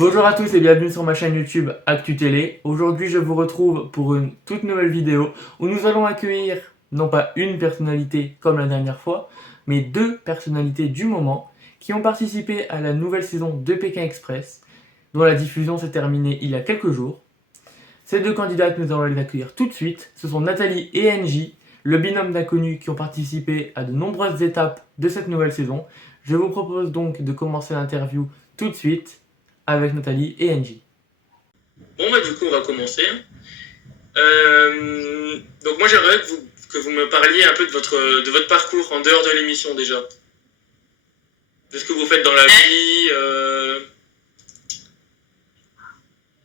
Bonjour à tous et bienvenue sur ma chaîne YouTube Actu Télé. Aujourd'hui je vous retrouve pour une toute nouvelle vidéo où nous allons accueillir non pas une personnalité comme la dernière fois, mais deux personnalités du moment qui ont participé à la nouvelle saison de Pékin Express, dont la diffusion s'est terminée il y a quelques jours. Ces deux candidates, nous allons les accueillir tout de suite. Ce sont Nathalie et Angie, le binôme d'inconnus qui ont participé à de nombreuses étapes de cette nouvelle saison. Je vous propose donc de commencer l'interview tout de suite avec Nathalie et Angie. Bon, du coup, on va commencer. Donc moi, j'aimerais que vous me parliez un peu de votre parcours en dehors de l'émission déjà. De ce que vous faites dans la vie.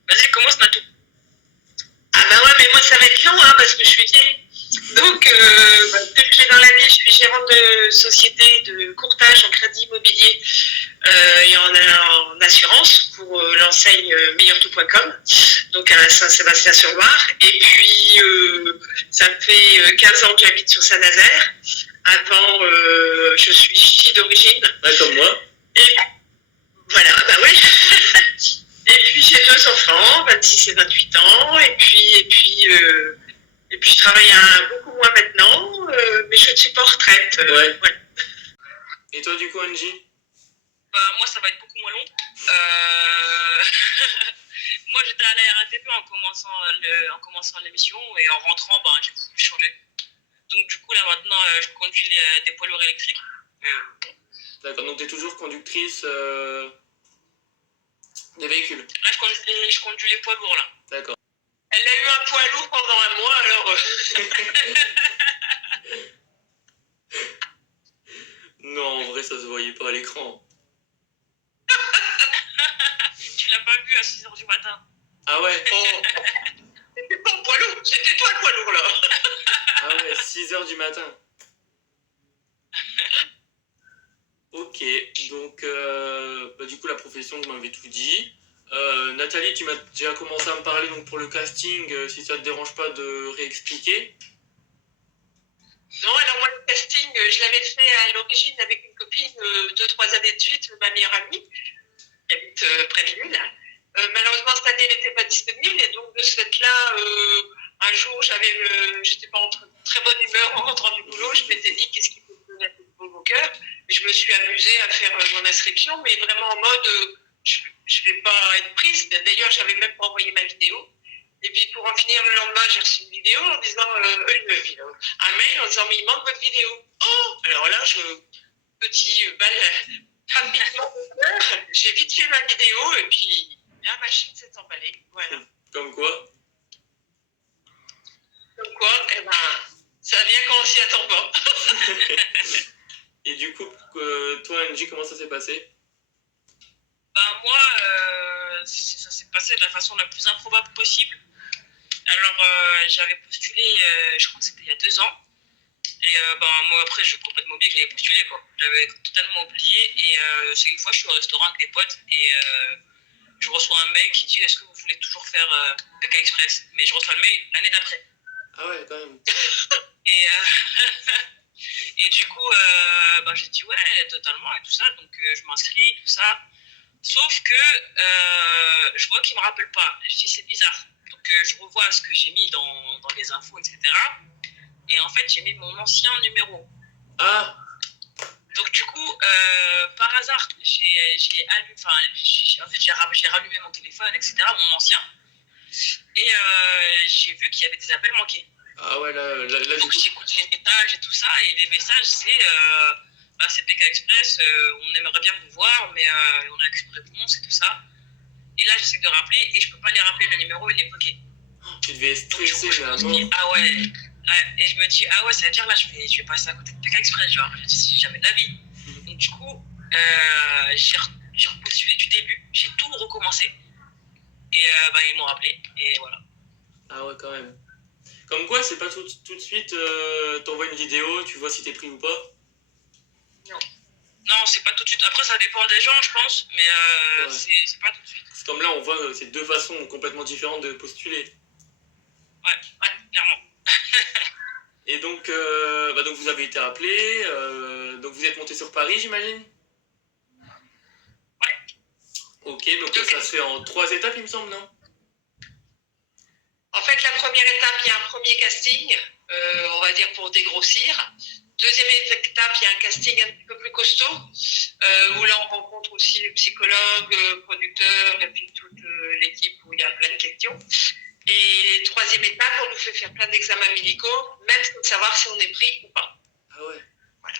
Vas-y, commence Natou. Ah bah ouais, mais moi ça va être long, hein, parce que je suis vieille. Donc, ce que j'ai dans la vie, je suis gérante de société de courtage en crédit immobilier et en assurance pour l'enseigne meilleurtout.com, donc à Saint-Sébastien-sur-Loire. Et puis, ça fait 15 ans que j'habite sur Saint-Nazaire. Avant, je suis ch'ti d'origine. Ouais, comme moi. Et voilà, bah ouais. Et puis j'ai deux enfants, 26 et 28 ans, et puis je travaille beaucoup moins maintenant, mais je ne suis pas en retraite. Ouais. Voilà. Et toi, du coup, Angie? Bah, moi, ça va être beaucoup moins long. Moi, j'étais à la RATP en commençant l'émission, et en rentrant, j'ai voulu changer. Donc, du coup, là, maintenant, je conduis des poids lourds électriques. D'accord, donc tu es toujours conductrice des véhicules? Là, je conduis les poids lourds, là. D'accord. Elle a eu un poids lourd pendant un mois, alors... Non, en vrai, ça se voyait pas à l'écran. Tu l'as pas vu à 6h du matin? Ah ouais? Oh. C'était pas un poids lourd, c'était toi le poids lourd, là. Ah ouais, 6h du matin. Ok, donc du coup la profession, vous m'avez tout dit. Nathalie, tu m'as déjà commencé à me parler donc pour le casting, si ça te dérange pas de réexpliquer. Non, alors moi le casting, je l'avais fait à l'origine avec une copine 2-3 années de suite, ma meilleure amie, qui habite près de Lille. Malheureusement cette année elle n'était pas disponible et donc de ce fait-là, un jour j'étais pas en très bonne humeur en rentrant du boulot, je m'étais dit qu'est-ce qui peut me donner un peu de baume au cœur. Je me suis amusée à faire mon inscription, mais vraiment en mode je vais pas être prise. D'ailleurs, j'avais même pas envoyé ma vidéo. Et puis pour en finir, le lendemain, j'ai reçu une vidéo en disant un mail en disant mais il manque votre vidéo. Oh, alors là, petit balle rapidement, j'ai vite fait ma vidéo et puis la machine s'est emballée. Voilà. Comme quoi? Comme quoi, ça vient quand on s'y attend pas. Et du coup, toi, Angie, comment ça s'est passé? Moi, ça s'est passé de la façon la plus improbable possible. Alors, j'avais postulé, je crois que c'était il y a 2 ans. Et moi, après, j'ai complètement oublié que j'avais postulé, quoi. J'avais totalement oublié. Et c'est une fois, je suis au restaurant avec des potes et je reçois un mail qui dit est-ce que vous voulez toujours faire Pékin Express? Mais je reçois le mail l'année d'après. Ah ouais, quand même. Et, et du coup, j'ai dit ouais, totalement et tout ça. Donc, je m'inscris, tout ça. Sauf que je vois qu'il ne me rappelle pas. Je dis c'est bizarre. Donc je revois ce que j'ai mis dans les infos, etc. Et en fait, j'ai mis mon ancien numéro. Ah. Donc du coup, par hasard, j'ai rallumé mon téléphone, etc., mon ancien. Et j'ai vu qu'il y avait des appels manqués. Ah ouais, là donc j'écoute les messages et tout ça. Et les messages, c'est Pékin Express, on aimerait bien vous voir, mais on n'a qu'une réponse et tout ça. Et là, j'essaie de rappeler et je peux pas les rappeler, le numéro il est bloqué. Tu devais stresser, mais à mort. Ah ouais. Et je me dis, ah ouais, ça veut dire là, je vais passer à côté de Pékin Express, genre, jamais de la vie. Donc du coup, j'ai repostulé du début, j'ai tout recommencé. Et ils m'ont rappelé, et voilà. Ah ouais, quand même. Comme quoi, c'est pas tout de suite, t'envoies une vidéo, tu vois si t'es pris ou pas? Non, c'est pas tout de suite. Après, ça dépend des gens, je pense, mais c'est pas tout de suite. C'est comme là, on voit, c'est deux façons complètement différentes de postuler. Ouais, clairement. Et donc, donc vous avez été appelé, donc vous êtes monté sur Paris, j'imagine? Ouais. Ok, donc ça se fait en 3 étapes, il me semble, non? En fait, la première étape, il y a un premier casting, on va dire pour dégrossir. Deuxième étape, il y a un casting un petit peu plus costaud, où là, on rencontre aussi les psychologues, producteurs, et puis toute l'équipe où il y a plein de questions. Et troisième étape, on nous fait faire plein d'examens médicaux, même sans savoir si on est pris ou pas. Ah ouais. Voilà.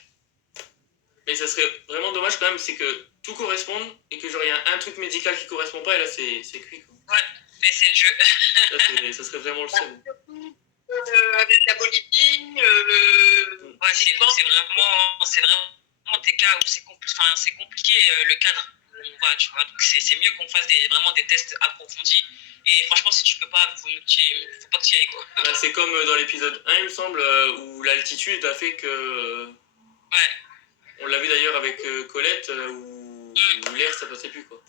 Mais ça serait vraiment dommage quand même, c'est que tout corresponde et que genre il y a un truc médical qui correspond pas et là c'est cuit quoi. Ouais, mais c'est le jeu. Ça serait vraiment le seul. Avec la Bolivie, ouais, c'est vraiment des cas où c'est compliqué le cadre où on va, tu vois. Donc c'est mieux qu'on fasse vraiment des tests approfondis. Et franchement, si tu peux pas, faut pas que tu y ailles, quoi. Bah, c'est comme dans l'épisode 1, il me semble, où l'altitude a fait que. Ouais. On l'a vu d'ailleurs avec Colette, où l'air ça passait plus quoi.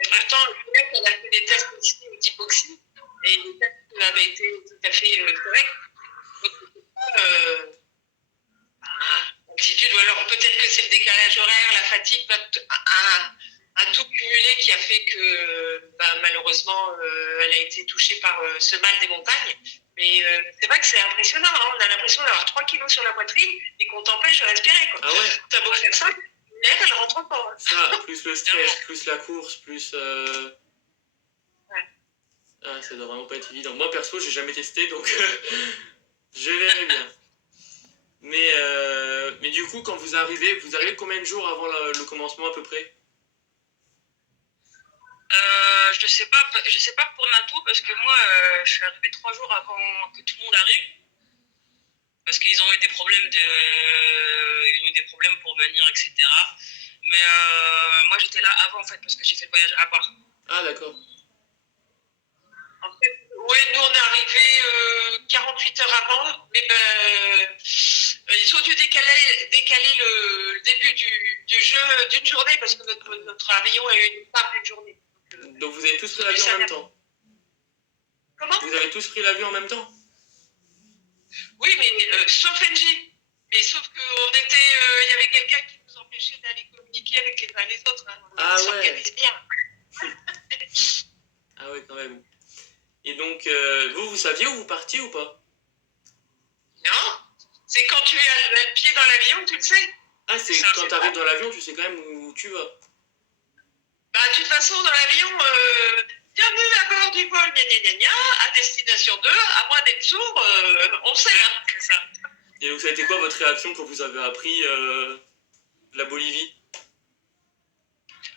Et pourtant, Colette, elle a fait des tests aussi d'hypoxie. Et les tests avaient été tout à fait corrects. Donc, c'est pas l'altitude, ou alors peut-être que c'est le décalage horaire, la fatigue, un tout cumulé qui a fait que malheureusement, elle a été touchée par ce mal des montagnes. Mais c'est vrai que c'est impressionnant, hein. On a l'impression d'avoir 3 kilos sur la poitrine et qu'on t'empêche de respirer, quoi. Ah ouais. T'as beau faire ça, l'air, elle rentre pas. Ça, plus le stress, plus la course, plus. Ouais. Ah, ça doit vraiment pas être évident. Moi perso, j'ai jamais testé donc je verrai bien. Mais du coup, quand vous arrivez combien de jours avant le commencement à peu près? Je sais pas pour Nato parce que moi, je suis arrivé 3 jours avant que tout le monde arrive. Parce qu'ils ont eu des problèmes pour venir, etc. Mais moi, j'étais là avant, en fait, parce que j'ai fait le voyage à part. Ah, d'accord. En fait, oui, nous on est arrivés 48 heures avant, mais ils ont dû décaler le début du jeu d'une journée parce que notre avion a eu une part d'une journée. Donc vous avez tous pris l'avion en même temps? Comment? Vous avez tous pris l'avion en même temps? Oui, mais sauf NJ. Mais sauf qu'on était, il y avait quelqu'un qui nous empêchait d'aller communiquer avec les uns et les autres. Hein. Ah on s'organise bien. Ah ouais, quand même. Et donc, vous saviez où vous partiez ou pas? Non, c'est quand tu as le pied dans l'avion, tu le sais. Ah, c'est Ça, quand c'est t'arrives pas. dans l'avion, tu sais quand même où tu vas. Bah, de toute façon, dans l'avion, bienvenue à bord du vol, à destination 2, à moins d'être sourd, on sait, hein. C'est ça. Et donc, ça a été quoi votre réaction quand vous avez appris la Bolivie?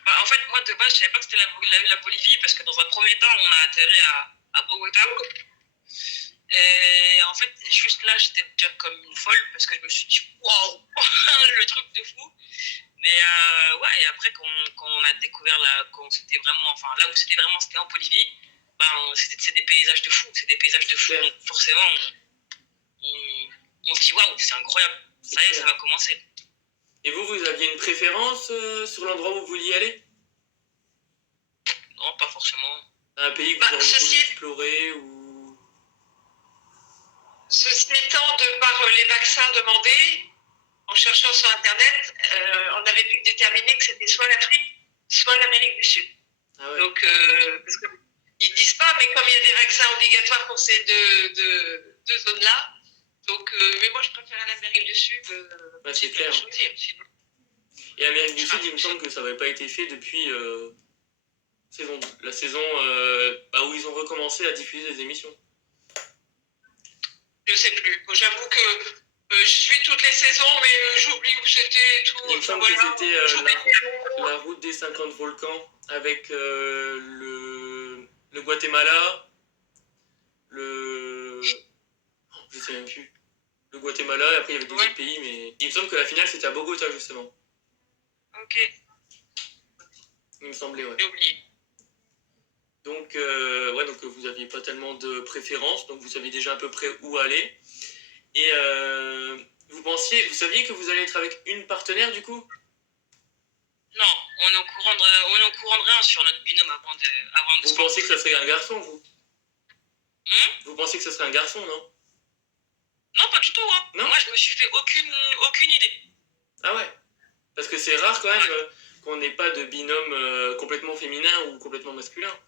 Bah, en fait, moi, de base, je savais pas que c'était la Bolivie parce que dans un premier temps, on a atterri à Bogota. Et en fait, juste là, j'étais déjà comme une folle parce que je me suis dit, waouh, le truc de fou. Mais ouais, et après, quand on a découvert quand c'était vraiment, enfin, là où c'était vraiment, c'était en Bolivie, c'est des paysages de fou. C'est des paysages de fou. Donc, forcément, on se dit, waouh, c'est incroyable. Ça y est, ça va commencer. Et vous aviez une préférence sur l'endroit où vous vouliez aller? Non, pas forcément. Un pays que vous auriez voulu explorer ou... Ceci étant, de par les vaccins demandés, en cherchant sur Internet, on avait pu déterminer que c'était soit l'Afrique, soit l'Amérique du Sud. Ah ouais. Donc, parce qu'ils disent pas, mais comme il y a des vaccins obligatoires pour ces deux zones-là, donc, mais moi je préfère l'Amérique du Sud. Bah, c'est clair. Choisir, sinon. Et l'Amérique du Sud, il me semble que ça n'avait pas été fait depuis la saison où ils ont recommencé à diffuser des émissions. Je sais plus. J'avoue que je suis toutes les saisons, mais j'oublie où c'était et tout. Il me semble que c'était la route des 50 volcans avec le Guatemala, je sais même plus. Le Guatemala, et après il y avait d'autres pays, mais il me semble que la finale c'était à Bogota justement. Ok. Il me semblait, ouais. J'ai oublié. Donc, donc vous n'aviez pas tellement de préférence, donc vous saviez déjà à peu près où aller. Et vous saviez que vous allez être avec une partenaire du coup? Non, on est au courant de rien sur notre binôme avant de Vous pensiez que ça serait un garçon, vous? Vous pensiez que ça serait un garçon, non? Non, pas du tout, hein. Non? Moi, je me suis fait aucune idée. Ah ouais? Parce que c'est rare quand même. qu'on n'ait pas de binôme complètement féminin ou complètement masculin.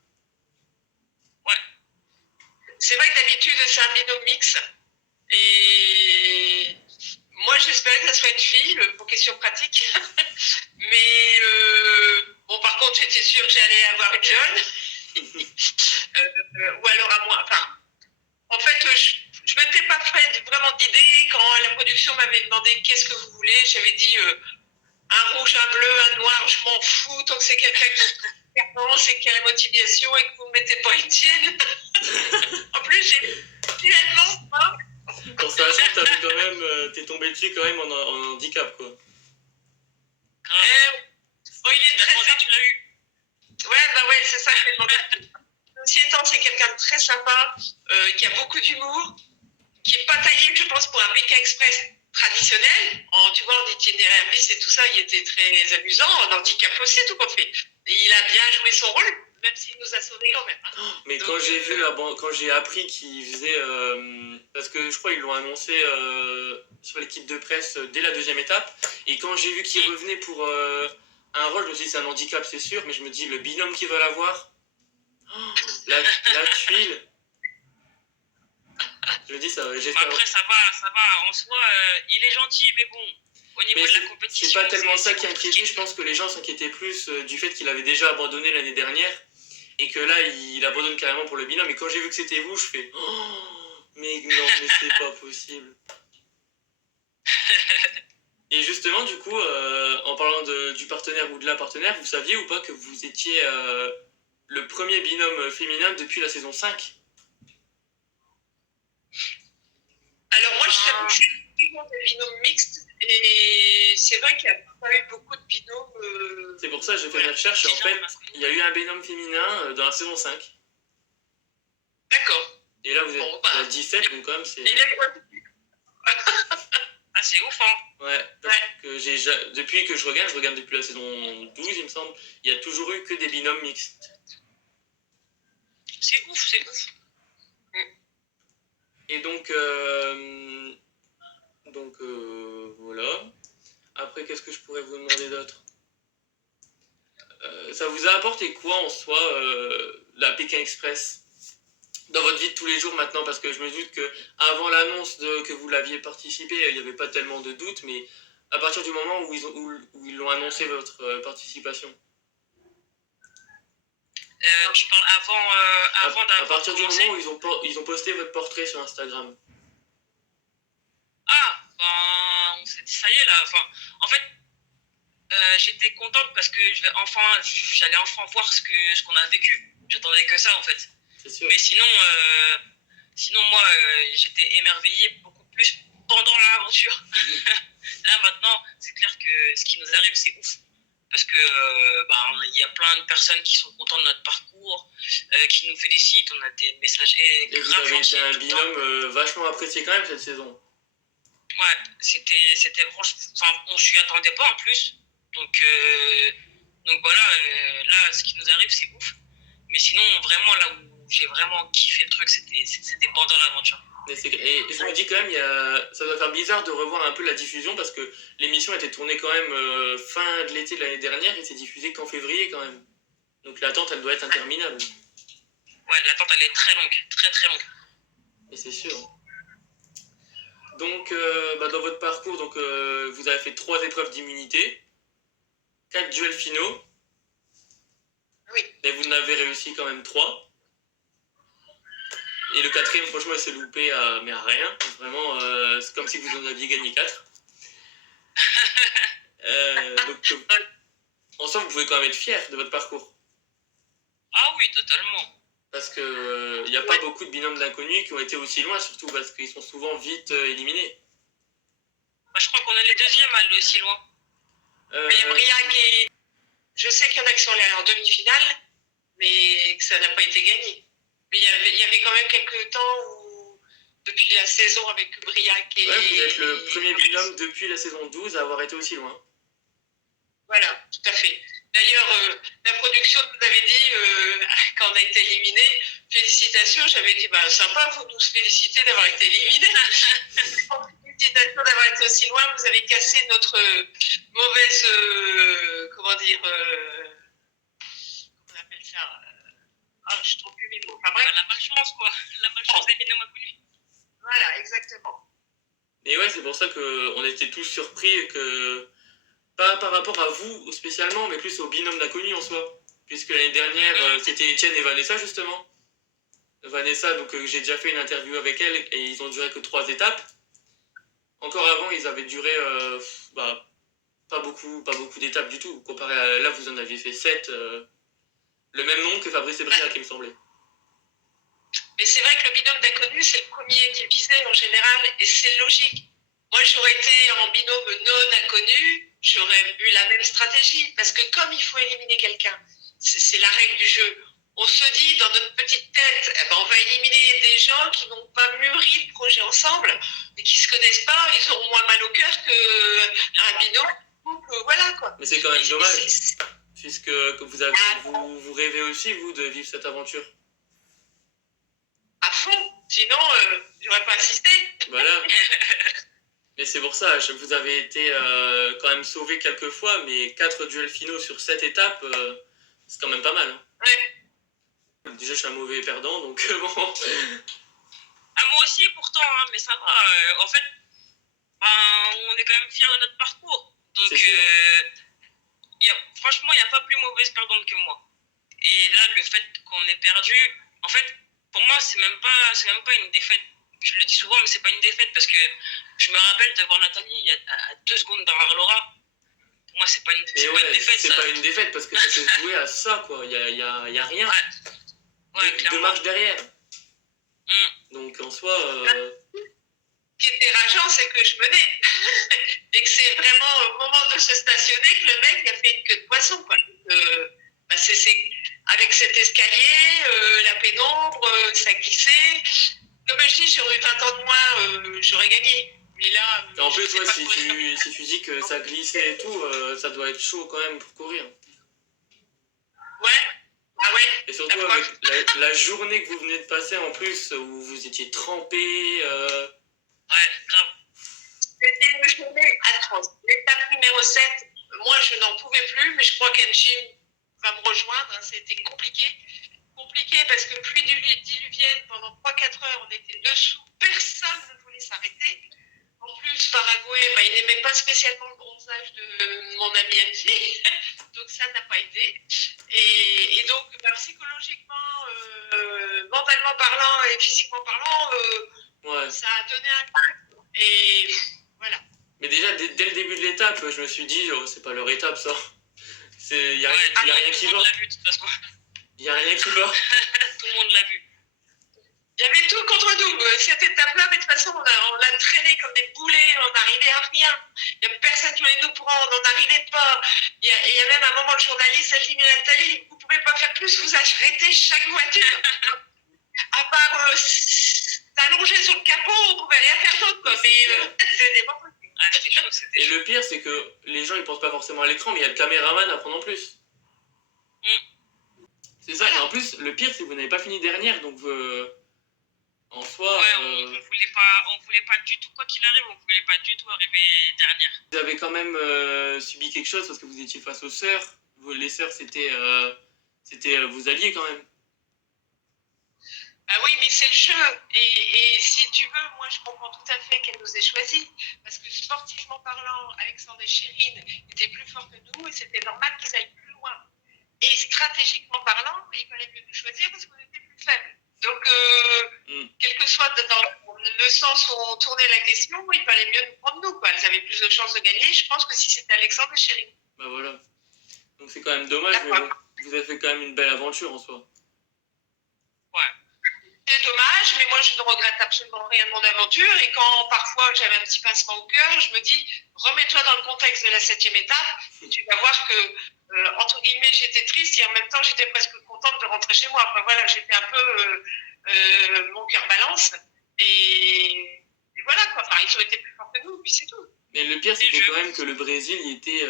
C'est vrai que d'habitude, c'est un binôme mixte. Et moi, j'espérais que ça soit une fille, pour question pratique. Mais bon, par contre, j'étais sûre que j'allais avoir une jeune. Ou alors à moi. Enfin, en fait, je ne m'étais pas fait vraiment d'idée quand la production m'avait demandé qu'est-ce que vous voulez. J'avais dit un rouge, un bleu, un noir, je m'en fous. Tant que c'est quelqu'un c'est qu'il y a la motivation et que vous ne mettez pas une tienne. En plus, j'ai finalement pas. En sachant que t'avais quand même, t'es tombé dessus quand même en handicap, quoi. Bon, il est très sympa. Tu l'as eu. Ouais, c'est ça que je lui ai demandé. Ceci étant, c'est quelqu'un de très sympa, qui a beaucoup d'humour, qui n'est pas taillé, je pense, pour un Pékin Express traditionnel. Tu vois, en itinéraire bis et tout ça, il était très amusant. En handicap aussi, tout compte fait. Et il a bien joué son rôle, même s'il nous a sauvés quand même. Hein. Mais donc, quand j'ai appris qu'il faisait, parce que je crois qu'ils l'ont annoncé sur l'équipe de presse dès la deuxième étape, et quand j'ai vu qu'il revenait pour un rôle, je me suis dit c'est un handicap c'est sûr, mais je me dis le binôme qui va l'avoir, la tuile. Je me dis ça, j'espère. Après, ça va. En soi, il est gentil, mais bon, au niveau Mais de la compétition. c'est pas tellement ça qui inquiétait, je pense que les gens s'inquiétaient plus du fait qu'il avait déjà abandonné l'année dernière et que là il abandonne carrément pour le binôme. Et quand j'ai vu que c'était vous, je fais mais non, mais c'est pas possible. Et justement, du coup, en parlant du partenaire ou de la partenaire, vous saviez ou pas que vous étiez le premier binôme féminin depuis la saison 5? Alors moi, je suis souvent des binômes mixtes et c'est vrai qu'il n'y a pas eu beaucoup de binômes. C'est pour ça que j'ai fait mes recherches et en fait, il y a eu un binôme féminin dans la saison 5. D'accord. Et là, vous êtes à 17, donc quand même, c'est... Ah, c'est ouf, hein. Ouais, parce que depuis que je regarde depuis la saison 12, il me semble, il y a toujours eu que des binômes mixtes. C'est ouf. Et donc, voilà. Après, qu'est-ce que je pourrais vous demander d'autre? Ça vous a apporté quoi en soi, la Pékin Express dans votre vie de tous les jours maintenant? Parce que je me doute qu'avant l'annonce que vous l'aviez participé, il n'y avait pas tellement de doutes, mais à partir du moment où ils l'ont annoncé votre participation. Tu parles avant à partir du moment où ils ont posté votre portrait sur Instagram. Ah, ben, on s'est dit, ça y est, là. Enfin, en fait, j'étais contente parce que j'allais enfin voir ce qu'on a vécu. J'attendais que ça, en fait. C'est sûr. Mais sinon moi, j'étais émerveillé beaucoup plus pendant l'aventure. Là, maintenant, c'est clair que ce qui nous arrive, c'est ouf. Parce que il y a plein de personnes qui sont contentes de notre parcours, qui nous félicitent, on a des messages et vous avez été un binôme vachement apprécié quand même cette saison. Ouais, c'était franchement, enfin, on s'y attendait pas en plus, donc voilà, là ce qui nous arrive c'est ouf. Mais sinon vraiment là où j'ai vraiment kiffé le truc, c'était pendant l'aventure. Et je me dis quand même, ça doit faire bizarre de revoir un peu la diffusion parce que l'émission était tournée quand même fin de l'été de l'année dernière et c'est diffusé qu'en février quand même. Donc l'attente, elle doit être interminable. Ouais, l'attente, elle est très longue, très très longue. Et c'est sûr. Donc, dans votre parcours, vous avez fait 3 épreuves d'immunité, 4 duels finaux. Oui. Et vous en avez réussi quand même 3. Et le 4e, franchement, il s'est loupé mais à rien. Vraiment, c'est comme si vous en aviez gagné 4. En somme, vous pouvez quand même être fier de votre parcours. Ah oui, totalement. Parce qu'il n'y a pas beaucoup de binômes d'inconnus qui ont été aussi loin, surtout parce qu'ils sont souvent vite éliminés. Bah, je crois qu'on est les deuxièmes à aller aussi loin. Mais il y a Briac et... Je sais qu'il y en a qui sont allés en demi-finale, mais que ça n'a pas été gagné. Mais il y avait quand même quelques temps où, depuis la saison avec Briac et... Ouais, vous êtes le premier binôme depuis la saison 12 à avoir été aussi loin. Voilà, tout à fait. D'ailleurs, la production nous avait dit, quand on a été éliminés, félicitations, j'avais dit, sympa, vous nous félicitez d'avoir été éliminés. Félicitations d'avoir été aussi loin, vous avez cassé notre mauvaise comment dire, on appelle ça, je trouve plus mes mots. Enfin bref, La malchance, quoi. La malchance des binômes inconnus. voilà, exactement. Et ouais, c'est pour ça qu'on était tous surpris que, pas par rapport à vous spécialement, mais plus au binôme d'inconnus en soi. Puisque l'année dernière, c'était Étienne et Vanessa justement. Vanessa, donc j'ai déjà fait une interview avec elle et ils ont duré que 3 étapes. Encore avant, ils avaient duré pas beaucoup d'étapes du tout. Comparé à là, vous en aviez fait 7, le même nombre que Fabrice et Briac, il me semblait. Mais c'est vrai que le binôme d'inconnus, c'est le premier qui est visé en général, et c'est logique. Moi, j'aurais été en binôme non inconnu, j'aurais eu la même stratégie, parce que comme il faut éliminer quelqu'un, c'est la règle du jeu. On se dit dans notre petite tête, eh ben, on va éliminer des gens qui n'ont pas mûri le projet ensemble, et qui se connaissent pas, ils auront moins mal au cœur qu'un binôme. Donc voilà quoi. Mais c'est quand même dommage, puisque vous rêvez aussi, vous, de vivre cette aventure. À fond, sinon j'aurais pas insisté. Voilà. Mais c'est pour ça, vous avez été quand même sauvé quelques fois, mais 4 duels finaux sur 7 étapes, c'est quand même pas mal. Hein. Ouais. Déjà, je suis un mauvais perdant, donc bon. Ah, moi aussi, pourtant, hein, mais ça va. En fait, on est quand même fiers de notre parcours. Donc, franchement, il n'y a pas plus mauvaise perdante que moi. Et là, le fait qu'on ait perdu, en fait, pour moi, c'est même pas une défaite. Je le dis souvent, mais c'est pas une défaite parce que je me rappelle de voir Nathalie à 2 secondes derrière Laura. Pour moi, c'est pas une défaite. C'est pas une défaite parce que ça s'est joué à ça, quoi. Il y a rien. De marche derrière. Donc en soi. Ce qui était rageant, c'est que je menais. Et que c'est vraiment au moment de se stationner que le mec a fait une queue de poisson, quoi. Avec cet escalier, la pénombre, ça glissait. Comme je dis, j'aurais 20 ans de moins, j'aurais gagné. Mais là, en plus, ouais, si tu dis que ça glissait et tout, ça doit être chaud quand même pour courir. Ouais. Ah ouais. Et surtout avec la journée que vous venez de passer en plus, où vous étiez trempé. Ouais, grave. C'était une journée atroce. L'étape numéro 7, moi je n'en pouvais plus, mais je crois qu'Angie va me rejoindre. C'était compliqué. Compliqué parce que pluie diluvienne pendant 3-4 heures, on était dessous, personne ne voulait s'arrêter. En plus, Paraguay, il n'aimait pas spécialement le bronzage de mon ami Angie, donc ça n'a pas aidé. Et donc, psychologiquement, mentalement parlant et physiquement parlant, ça a donné un coup. Et voilà. Mais déjà, dès le début de l'étape, je me suis dit, c'est pas leur étape ça. Il n'y a rien qui va. Tout le monde l'a vu de toute façon. Il n'y a rien qui va. Tout le monde l'a vu. Il y avait tout contre nous. Cette étape-là, mais de toute façon, on a traîné comme des boulets, on n'arrivait à rien. Il n'y a personne qui voulait nous prendre, on n'arrivait pas. Il y a même un moment, le journaliste a dit, mais Nathalie, vous ne pouvez pas faire plus, vous arrêtez chaque voiture. À part s'allonger sur le capot, on ne pouvait rien faire d'autre. Mais c'était pas possible. C'était chaud, Et le pire, c'est que les gens, ils pensent pas forcément à l'écran, mais il y a le caméraman à prendre en plus. C'est ça, et en plus, le pire, c'est que vous n'avez pas fini dernière, donc en soi... Ouais, on voulait pas du tout, quoi qu'il arrive, on voulait pas du tout arriver dernière. Vous avez quand même subi quelque chose parce que vous étiez face aux sœurs. Les sœurs, c'était vos alliés quand même. Ah oui, mais c'est le jeu. Et si tu veux, moi je comprends tout à fait qu'elle nous ait choisis. Parce que sportivement parlant, Alexandre et Chérine étaient plus forts que nous et c'était normal qu'ils aillent plus loin. Et stratégiquement parlant, il fallait mieux nous choisir parce qu'on était plus faibles. Donc, quel que soit dans le sens où on tournait la question, il fallait mieux nous prendre nous, quoi. Elles avaient plus de chances de gagner, je pense, que si c'était Alexandre et Chérine. Bah voilà. Donc c'est quand même dommage, mais bon, vous avez fait quand même une belle aventure en soi. Ouais. C'est dommage, mais moi je ne regrette absolument rien de mon aventure. Et quand parfois j'avais un petit pincement au cœur, je me dis, remets-toi dans le contexte de la 7e étape, et tu vas voir que, entre guillemets, j'étais triste et en même temps j'étais presque contente de rentrer chez moi. Enfin voilà, j'étais un peu mon cœur balance. Et voilà quoi, enfin, ils ont été plus forts que nous, puis c'est tout. Mais le pire, c'était quand même que le Brésil, il était.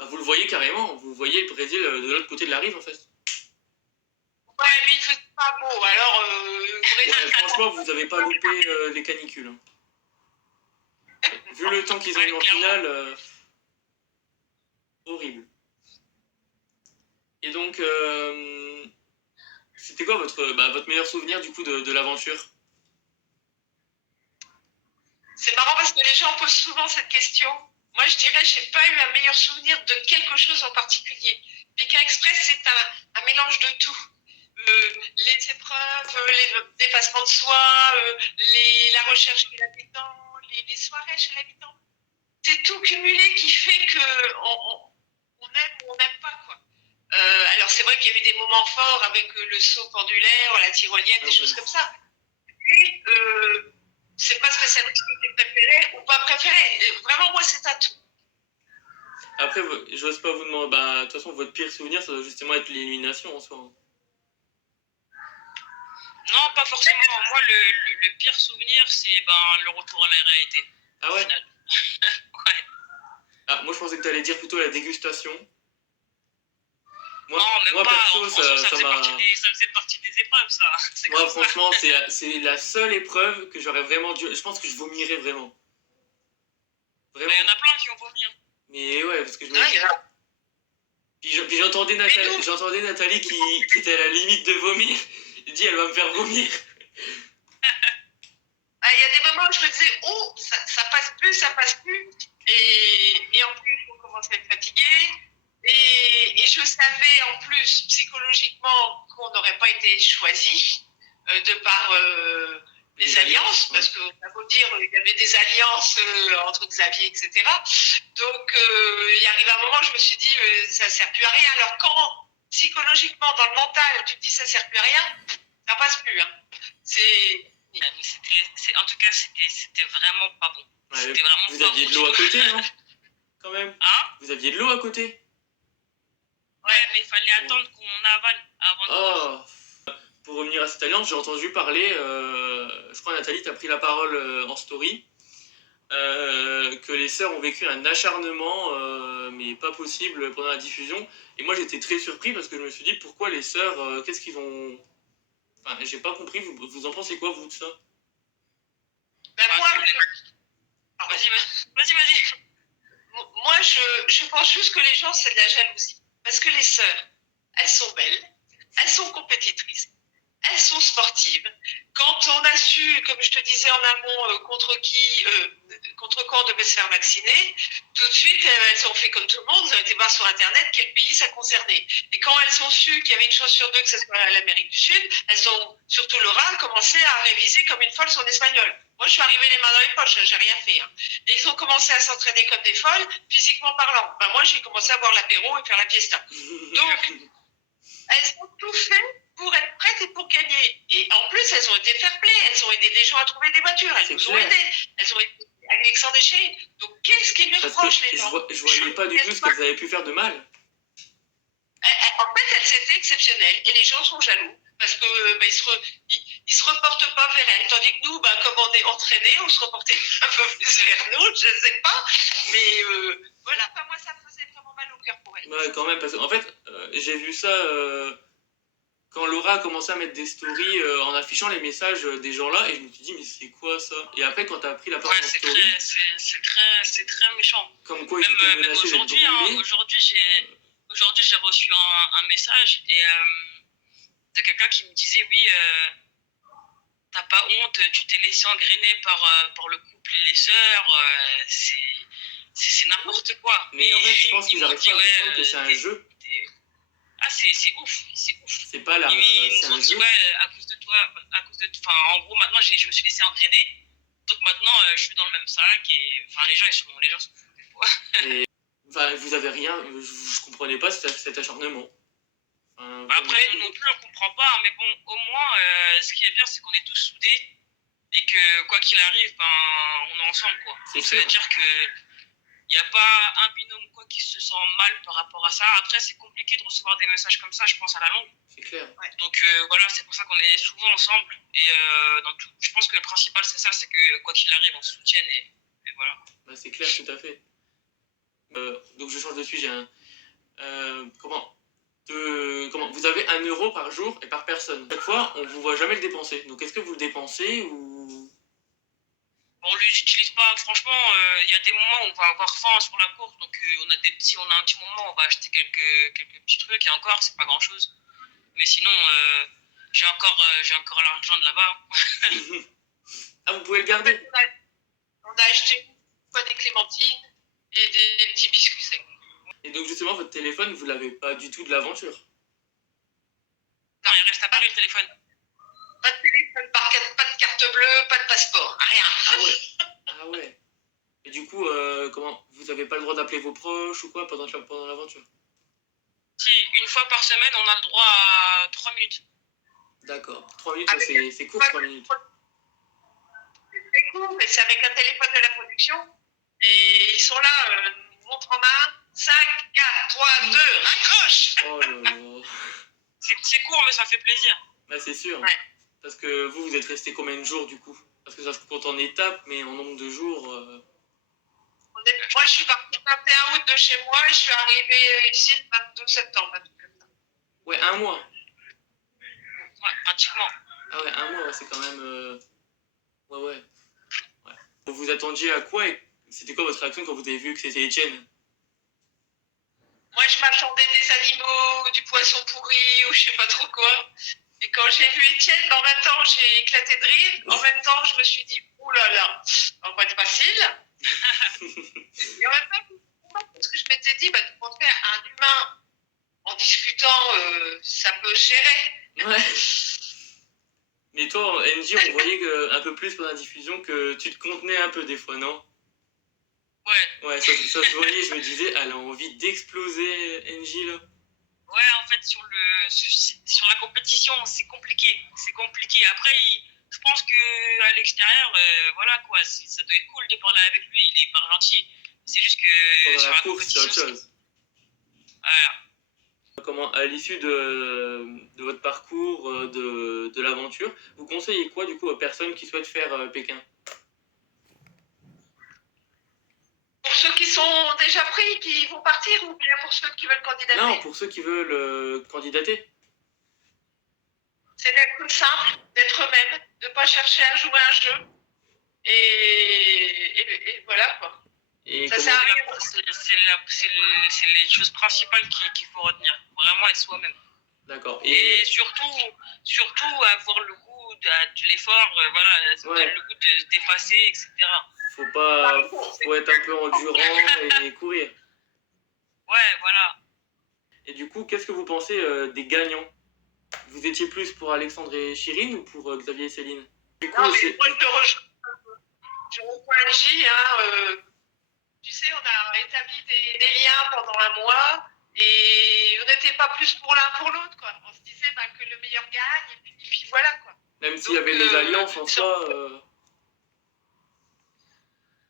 Vous le voyez carrément, vous voyez le Brésil de l'autre côté de la rive en fait. Ouais, mais il faisait pas beau, alors. Ouais, franchement, vous avez pas loupé les canicules. Vu le temps qu'ils ont eu en finale, horrible. Et donc, c'était quoi votre meilleur souvenir du coup de l'aventure? C'est marrant parce que les gens posent souvent cette question. Moi, je dirais, j'ai pas eu un meilleur souvenir de quelque chose en particulier. Pékin Express, c'est un mélange de tout. Les épreuves, les dépassements de soi, la recherche chez l'habitant, les soirées chez l'habitant. C'est tout cumulé qui fait que on aime ou on n'aime pas, quoi. Alors c'est vrai qu'il y a eu des moments forts avec le saut pendulaire, la tyrolienne, des choses comme ça. Mais c'est pas spécialement ce que j'ai préféré ou pas préféré. Vraiment, moi, c'est un tout. Après, j'ose pas vous demander. Bah, de toute façon, votre pire souvenir, ça doit justement être l'élimination en soi. Non, pas forcément. Moi, le pire souvenir, c'est le retour à la réalité. Ah Au ouais? final. Ouais. Ah, moi je pensais que tu allais dire plutôt la dégustation. Non, même moi pas. perso, En soi, ça ça faisait m'a. partie des épreuves, ça. C'est Moi comme ça. franchement, c'est la seule épreuve que j'aurais vraiment dû. Je pense que je vomirais vraiment. Mais il y en a plein qui ont vomi. Hein. Mais ouais, parce que je me. Ouais, Puis j'entendais Nathalie qui était à la limite de vomir. Je dis, elle va me faire vomir. il y a des moments où je me disais, oh, ça passe plus, ça passe plus. Et en plus, on commençait à être fatigué. Et je savais en plus psychologiquement qu'on n'aurait pas été choisi de par les alliances, parce que ça veut dire il y avait des alliances entre Xavier, etc. Donc il arrive un moment où je me suis dit ça ne sert plus à rien. Alors quand psychologiquement dans le mental tu te dis ça ne sert plus à rien, ça passe plus. Hein. En tout cas, c'était vraiment pas bon. Ouais, c'était vraiment vous pas aviez bon. de l'eau à côté, non? Quand même. Hein? Vous aviez de l'eau à côté? Ouais, mais il fallait attendre qu'on avale avant de boire. Pour revenir à cette alliance, j'ai entendu parler, je crois Nathalie, tu as pris la parole en story, que les sœurs ont vécu un acharnement, mais pas possible pendant la diffusion. Et moi j'étais très surpris parce que je me suis dit pourquoi les sœurs, qu'est-ce qu'ils ont. Enfin, j'ai pas compris, vous en pensez quoi vous de ça? Moi, Vas-y. moi je pense juste que les gens, c'est de la jalousie. Parce que les sœurs, elles sont belles, elles sont compétitrices, elles sont sportives. Quand on a su, comme je te disais en amont, contre quoi on devait se faire vacciner, tout de suite, elles ont fait comme tout le monde, elles ont été voir sur Internet quel pays ça concernait. Et quand elles ont su qu'il y avait une chance sur deux que ce soit l'Amérique du Sud, elles ont, surtout Laura, commencé à réviser comme une folle son espagnol. Moi, je suis arrivée les mains dans les poches, j'ai rien fait. Hein. Et ils ont commencé à s'entraîner comme des folles, physiquement parlant. Moi, j'ai commencé à boire l'apéro et faire la fiesta. Donc, elles ont tout fait pour être prêtes et pour gagner. Et en plus, elles ont été fair-play, elles ont aidé les gens à trouver des voitures, elles nous ont aidés, elles ont été Alexandre Deschamps. Donc, qu'est-ce qu'ils me reprochent, les gens? Je voyais pas du tout ce qu'elles avaient pu faire de mal. En fait, elles étaient exceptionnelles et les gens sont jaloux parce que ils se reportent pas vers elles. Tandis que nous, comme on est entraînés, on se reportait un peu plus vers nous, je ne sais pas. Mais voilà, moi, ça me faisait vraiment mal au cœur pour elles. Ouais, quand même, parce qu'en fait, j'ai vu ça quand Laura a commencé à mettre des stories en affichant les messages des gens là, et je me suis dit, mais c'est quoi ça? Et après, quand t'as pris la parole en story. C'est très méchant. Comme quoi, même aujourd'hui, aujourd'hui, j'ai reçu un message de quelqu'un qui me disait oui, t'as pas honte, tu t'es laissé engrainer par le couple et les sœurs, c'est n'importe quoi. Mais en fait, je pense qu'ils arrivent pas à comprendre que c'est un jeu. Ah, c'est ouf. C'est pas là, c'est un jeu. Ouais, à cause de toi, en gros, maintenant, je me suis laissé engrainer. Donc maintenant, je suis dans le même sac et les gens sont fous des fois. Et, vous avez rien, je comprenais pas cet acharnement. Après, nous non plus, on comprend pas, mais bon, au moins, ce qui est bien, c'est qu'on est tous soudés et que quoi qu'il arrive, on est ensemble, quoi. Donc ça veut dire que il n'y a pas un binôme qui se sent mal par rapport à ça. Après, c'est compliqué de recevoir des messages comme ça, je pense, à la longue. C'est clair. Ouais. Donc voilà, c'est pour ça qu'on est souvent ensemble. Et je pense que le principal, c'est ça, c'est que quoi qu'il arrive, on se soutienne et voilà. C'est clair, tout à fait. Donc je change de sujet. Comment vous avez 1 euro par jour et par personne. Chaque fois, on vous voit jamais le dépenser. Donc est-ce que vous le dépensez ou... On l'utilise pas. Franchement, il y a des moments où on va avoir faim sur la course, donc si on a un petit moment, on va acheter quelques petits trucs, et encore, c'est pas grand-chose. Mais sinon, j'ai encore l'argent de là-bas. Ah, vous pouvez le En garder? fait, on a acheté une fois des clémentines et des petits biscuits secs. Et donc justement, votre téléphone, vous l'avez pas du tout de l'aventure? Non, il reste à Paris le téléphone. Pas de téléphone, pas de carte bleue, pas de passeport, rien. Ah ouais. Ah ouais. Et du coup, comment? Vous avez pas le droit d'appeler vos proches ou quoi pendant l'aventure? Si, une fois par semaine, on a le droit à 3 minutes. D'accord. 3 minutes, Avec c'est court, 3 minutes. C'est cool, mais c'est avec un téléphone de la production. Et ils sont là, montre en main, 5, 4, 3, 2, raccroche. Oh là là. C'est court, mais ça fait plaisir. Bah c'est sûr. Ouais. Parce que vous êtes resté combien de jours du coup? Parce que ça se compte en étapes, mais en nombre de jours... Moi, je suis partie le 21 août de chez moi et je suis arrivée ici le 22 septembre. Un truc comme ça. Ouais, un mois. Ouais, pratiquement. Ah ouais, un mois, ouais, c'est quand même... Ouais. Vous vous attendiez à quoi et c'était quoi votre réaction quand vous avez vu que c'était Etienne? Moi, je m'attendais des animaux, du poisson pourri ou je sais pas trop quoi. Et quand j'ai vu Étienne, en même temps, j'ai éclaté de rire. En même temps, je me suis dit, ouh là là, ça va pas être facile. Et en même temps, parce que je m'étais dit, bah, de montrer un humain en discutant, ça peut se gérer. Ouais. Mais toi, en NJ, on voyait un peu plus pendant la diffusion que tu te contenais un peu des fois, non? Ouais. Ouais, ça se voyait, je me disais, elle a envie d'exploser NJ là. Ouais, en fait, sur la compétition, c'est compliqué. C'est compliqué. Après, je pense qu'à l'extérieur, voilà quoi, ça doit être cool de parler avec lui. Il est hyper gentil. C'est juste que Pendant sur la la course, c'est compétition, autre chose. Voilà. Comment, à l'issue de votre parcours, de l'aventure, vous conseillez quoi du coup aux personnes qui souhaitent faire Pékin? Pour ceux qui sont déjà pris, qui vont partir, ou bien pour ceux qui veulent candidater? Non, pour ceux qui veulent candidater. C'est d'être simple, d'être eux-mêmes, de ne pas chercher à jouer un jeu. Et voilà quoi. Et Ça comment... sert à rien. C'est les choses principales qu'il faut retenir. Vraiment être soi-même. D'accord. Et surtout avoir le goût de l'effort, voilà, Ouais. le goût de se dépasser, etc. Faut être un peu endurant et courir. Ouais, voilà. Et du coup, qu'est-ce que vous pensez des gagnants? Vous étiez plus pour Alexandre et Chirine ou pour Xavier et Céline? Du coup, Non, mais moi je rejoins J, hein, tu sais, on a établi des liens pendant un mois et on n'était pas plus pour l'un pour l'autre, quoi. On se disait que le meilleur gagne et puis voilà, quoi. même s'il y avait des alliances en soi,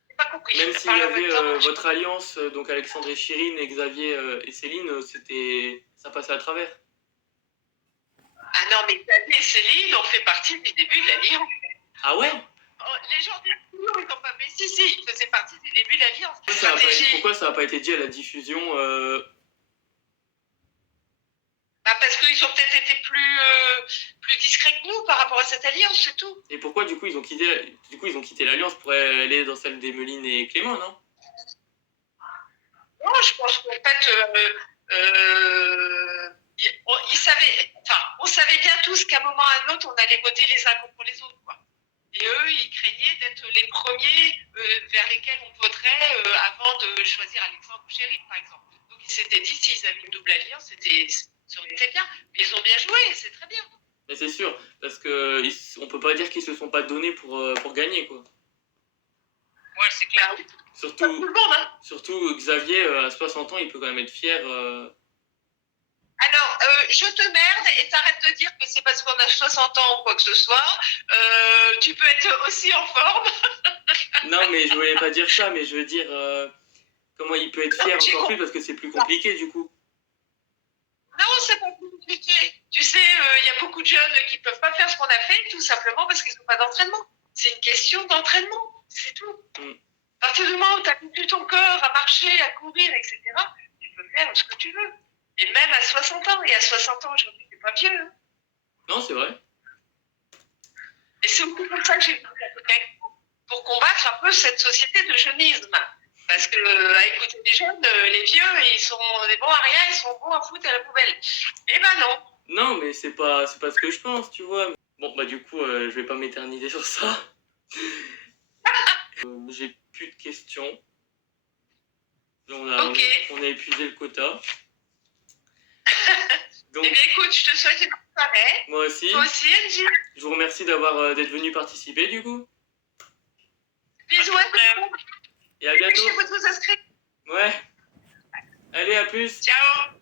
J'ai pas compris. même s'il y avait votre alliance, donc Alexandre et Chirine et Xavier et Céline, ça passait à travers. Ah non, mais Xavier et Céline ont fait partie du début de l'alliance. Ah ouais? Les gens disent toujours, ils n'ont pas. Mais si, ils faisaient partie du début de l'alliance. Pourquoi ça n'a pas été dit à la diffusion Parce qu'ils ont peut-être été plus discrets que nous par rapport à cette alliance, c'est tout. Et pourquoi du coup ils ont quitté l'alliance pour aller dans celle d'Emeline et Clément, non? Non, je pense qu'en fait, ils savaient, on savait bien tous qu'à un moment ou à un autre, on allait voter les uns contre les autres, quoi. Et eux, ils craignaient d'être les premiers vers lesquels on voterait avant de choisir Alexandre ou Chérine, par exemple. Donc ils s'étaient dit, s'ils avaient une double alliance, ça aurait été bien. Mais ils ont bien joué, c'est très bien. Mais c'est sûr, parce que on peut pas dire qu'ils se sont pas donnés pour gagner, quoi. Ouais, c'est clair. Bah, tout le monde, hein. Surtout Xavier, à 60 ans, il peut quand même être fier. Alors, je te merde et t'arrêtes de dire que c'est parce qu'on a 60 ans ou quoi que ce soit. Tu peux être aussi en forme. Non, mais je voulais pas dire ça, mais je veux dire comment il peut être fier encore plus parce que c'est plus compliqué du coup. Non, c'est pas plus compliqué. Tu sais, il y a beaucoup de jeunes qui peuvent pas faire ce qu'on a fait, tout simplement parce qu'ils n'ont pas d'entraînement. C'est une question d'entraînement, c'est tout. À partir du moment où tu habitues ton corps à marcher, à courir, etc., tu peux faire ce que tu veux. Et même à 60 ans, et à 60 ans aujourd'hui, c'est pas vieux. Hein. Non, c'est vrai. Et c'est aussi pour ça que j'ai voulu la Pékin. pour combattre un peu cette société de jeunisme. Parce que à écouter les jeunes, les vieux, ils sont des bons à rien, ils sont bons à foutre à la poubelle. Eh ben non. Non, mais c'est pas ce que je pense, tu vois. Bon, bah du coup, je vais pas m'éterniser sur ça. J'ai plus de questions. Ok. On a épuisé le quota. Donc, Eh bien écoute, je te souhaite une bonne soirée. moi aussi, Toi aussi, Angie. je vous remercie d'être venu participer du coup. Bisous à tout le monde. Et à bientôt. Dépêchez-vous de vous inscrire. Ouais. Allez, à plus. Ciao.